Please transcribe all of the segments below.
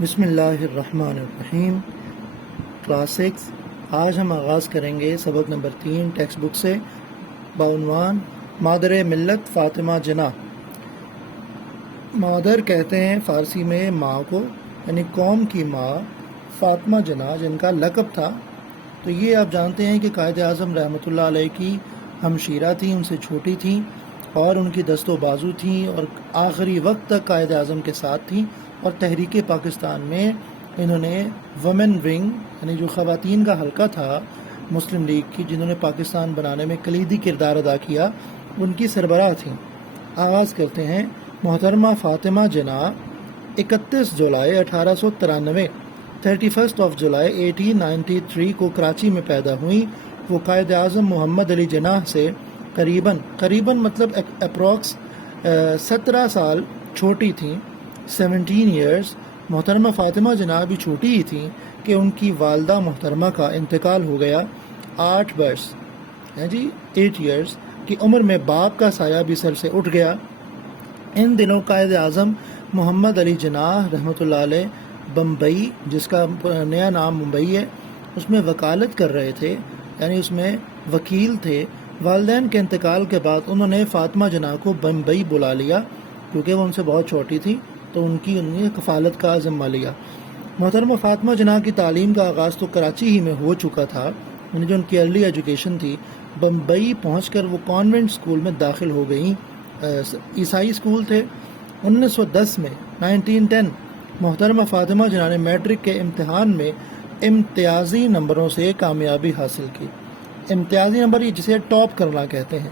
بسم اللہ الرحمن الرحیم۔ کلاس 6 آج ہم آغاز کریں گے سبق نمبر 3 ٹیکسٹ بک سے بعنوان مادر ملت فاطمہ جناح۔ مادر کہتے ہیں فارسی میں ماں کو، یعنی قوم کی ماں فاطمہ جناح جن کا لقب تھا۔ تو یہ آپ جانتے ہیں کہ قائد اعظم رحمۃ اللہ علیہ کی ہمشیرہ تھیں، ان سے چھوٹی تھیں اور ان کی دست و بازو تھیں اور آخری وقت تک قائد اعظم کے ساتھ تھیں، اور تحریک پاکستان میں انہوں نے ویمن ونگ یعنی جو خواتین کا حلقہ تھا مسلم لیگ کی، جنہوں نے پاکستان بنانے میں کلیدی کردار ادا کیا، ان کی سربراہ تھیں۔ آغاز کرتے ہیں۔ محترمہ فاطمہ جناح 31 جولائی 1893 31 جولائی 1893 کو کراچی میں پیدا ہوئیں۔ وہ قائد اعظم محمد علی جناح سے قریباً مطلب اپروکس 17 سال چھوٹی تھیں، 17 ایئرز۔ محترمہ فاطمہ جناح بھی چھوٹی ہی تھیں کہ ان کی والدہ محترمہ کا انتقال ہو گیا۔ 8 برس 8 ایئرز کی عمر میں باپ کا سایہ بھی سر سے اٹھ گیا۔ ان دنوں قائد اعظم محمد علی جناح رحمۃ اللہ علیہ بمبئی، جس کا نیا نام ممبئی ہے، اس میں وکالت کر رہے تھے، یعنی اس میں وکیل تھے۔ والدین کے انتقال کے بعد انہوں نے فاطمہ جناح کو بمبئی بلا لیا، کیونکہ وہ ان سے بہت چھوٹی تھی، تو انہوں نے کفالت کا ذمہ لیا۔ محترمہ فاطمہ جناح کی تعلیم کا آغاز تو کراچی ہی میں ہو چکا تھا، یعنی جو ان کی ارلی ایجوکیشن تھی۔ بمبئی پہنچ کر وہ کانوینٹ اسکول میں داخل ہو گئیں، عیسائی اسکول تھے۔ 1910 میں 1910 محترمہ فاطمہ جناح نے میٹرک کے امتحان میں امتیازی نمبروں سے کامیابی حاصل کی۔ امتیازی نمبر یہ جسے ٹاپ کرنا کہتے ہیں۔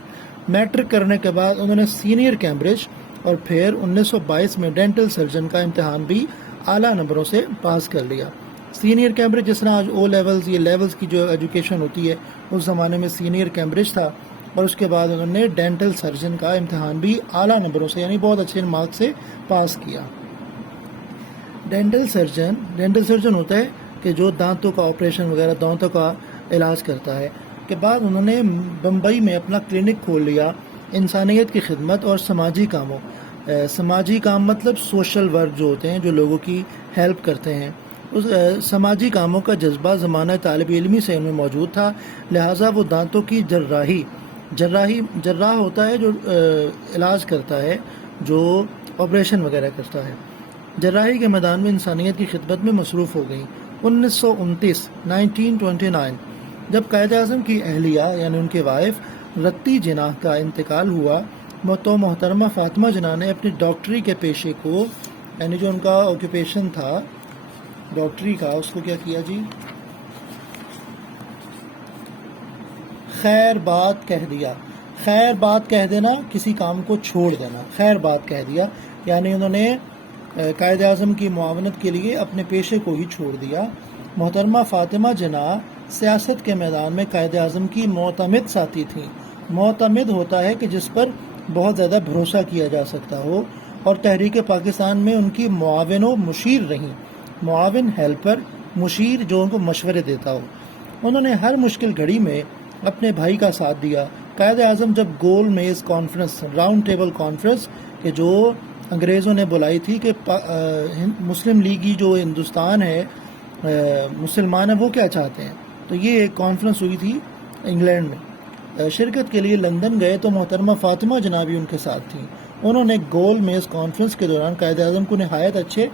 میٹرک کرنے کے بعد انہوں نے سینئر کیمبرج اور پھر 1922 میں ڈینٹل سرجن کا امتحان بھی اعلیٰ نمبروں سے پاس کر لیا۔ سینئر کیمبرج جس طرح آج او لیولز، یہ لیولز کی جو ایجوکیشن ہوتی ہے، اس زمانے میں سینئر کیمبرج تھا، اور اس کے بعد انہوں نے ڈینٹل سرجن کا امتحان بھی اعلیٰ نمبروں سے، یعنی بہت اچھے مارکس سے پاس کیا۔ ڈینٹل سرجن ہوتا ہے کہ جو دانتوں کا آپریشن وغیرہ، دانتوں کا علاج کرتا ہے۔ کے بعد انہوں نے بمبئی میں اپنا کلینک کھول لیا انسانیت کی خدمت اور سماجی کاموں۔ سماجی کام مطلب سوشل ورک جو ہوتے ہیں، جو لوگوں کی ہیلپ کرتے ہیں۔ اس سماجی کاموں کا جذبہ زمانہ طالب علمی سے ان میں موجود تھا، لہٰذا وہ دانتوں کی جراح ہوتا ہے جو علاج کرتا ہے، جو آپریشن وغیرہ کرتا ہے، جراحی کے میدان میں انسانیت کی خدمت میں مصروف ہو گئیں۔ 1929 جب قائد اعظم کی اہلیہ یعنی ان کے وائف رتی جناح کا انتقال ہوا، تو محترمہ فاطمہ جناح نے اپنی ڈاکٹری کے پیشے کو، یعنی جو ان کا آکوپیشن تھا ڈاکٹری کا، اس کو کیا کیا جی؟ خیر بات کہہ دیا۔ خیر بات کہہ دینا، کسی کام کو چھوڑ دینا، خیر بات کہہ دیا، یعنی انہوں نے قائد اعظم کی معاونت کے لیے اپنے پیشے کو ہی چھوڑ دیا۔ محترمہ فاطمہ جناح سیاست کے میدان میں قائد اعظم کی معتمد ساتھی تھیں۔ معتمد ہوتا ہے کہ جس پر بہت زیادہ بھروسہ کیا جا سکتا ہو، اور تحریک پاکستان میں ان کی معاون و مشیر رہیں۔ معاون ہیلپر، مشیر جو ان کو مشورے دیتا ہو۔ انہوں نے ہر مشکل گھڑی میں اپنے بھائی کا ساتھ دیا۔ قائد اعظم جب گول میز کانفرنس، راؤنڈ ٹیبل کانفرنس کہ جو انگریزوں نے بلائی تھی کہ مسلم لیگی جو ہندوستان ہے، مسلمان ہیں، وہ کیا چاہتے ہیں، تو یہ ایک کانفرنس ہوئی تھی انگلینڈ میں، شرکت کے لیے لندن گئے تو محترمہ فاطمہ جناح بھی ان کے ساتھ تھیں۔ انہوں نے گول میز کانفرنس کے دوران قائد اعظم کو نہایت اچھے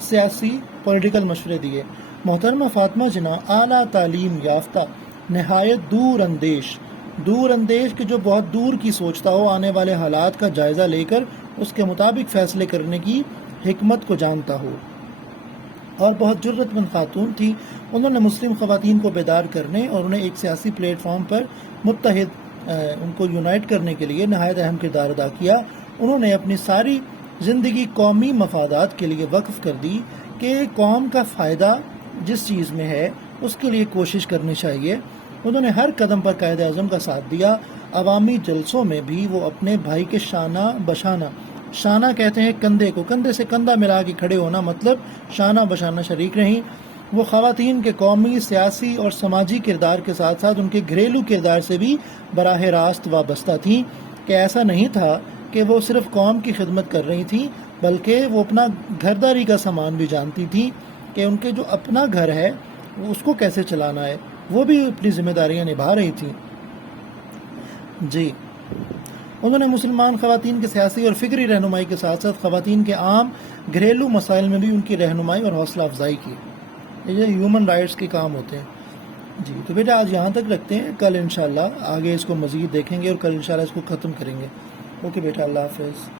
سیاسی پولیٹیکل مشورے دیے۔ محترمہ فاطمہ جناح اعلیٰ تعلیم یافتہ، نہایت دور اندیش کہ جو بہت دور کی سوچتا ہو، آنے والے حالات کا جائزہ لے کر اس کے مطابق فیصلے کرنے کی حکمت کو جانتا ہو، اور بہت جرت مند خاتون تھی۔ انہوں نے مسلم خواتین کو بیدار کرنے اور انہیں ایک سیاسی پلیٹ فارم پر متحد، ان کو یونائٹ کرنے کے لیے نہایت اہم کردار ادا کیا۔ انہوں نے اپنی ساری زندگی قومی مفادات کے لیے وقف کر دی کہ قوم کا فائدہ جس چیز میں ہے اس کے لیے کوشش کرنی چاہیے۔ انہوں نے ہر قدم پر قائد اعظم کا ساتھ دیا۔ عوامی جلسوں میں بھی وہ اپنے بھائی کے شانہ بشانہ، شانہ کہتے ہیں کندھے کو، کندھے سے کندھا ملا کے کھڑے ہونا، مطلب شانہ بشانہ شریک رہیں۔ وہ خواتین کے قومی، سیاسی اور سماجی کردار کے ساتھ ساتھ ان کے گھریلو کردار سے بھی براہ راست وابستہ تھیں، کہ ایسا نہیں تھا کہ وہ صرف قوم کی خدمت کر رہی تھیں بلکہ وہ اپنا گھرداری کا سامان بھی جانتی تھی کہ ان کے جو اپنا گھر ہے اس کو کیسے چلانا ہے، وہ بھی اپنی ذمہ داریاں نبھا رہی تھیں۔ جی، انہوں نے مسلمان خواتین کی سیاسی اور فکری رہنمائی کے ساتھ ساتھ خواتین کے عام گھریلو مسائل میں بھی ان کی رہنمائی اور حوصلہ افزائی کی۔ یہ ہیومن رائٹس کے کام ہوتے ہیں۔ جی تو بیٹا آج یہاں تک رکھتے ہیں، کل انشاءاللہ آگے اس کو مزید دیکھیں گے اور کل انشاءاللہ اس کو ختم کریں گے۔ اوکے بیٹا، اللہ حافظ۔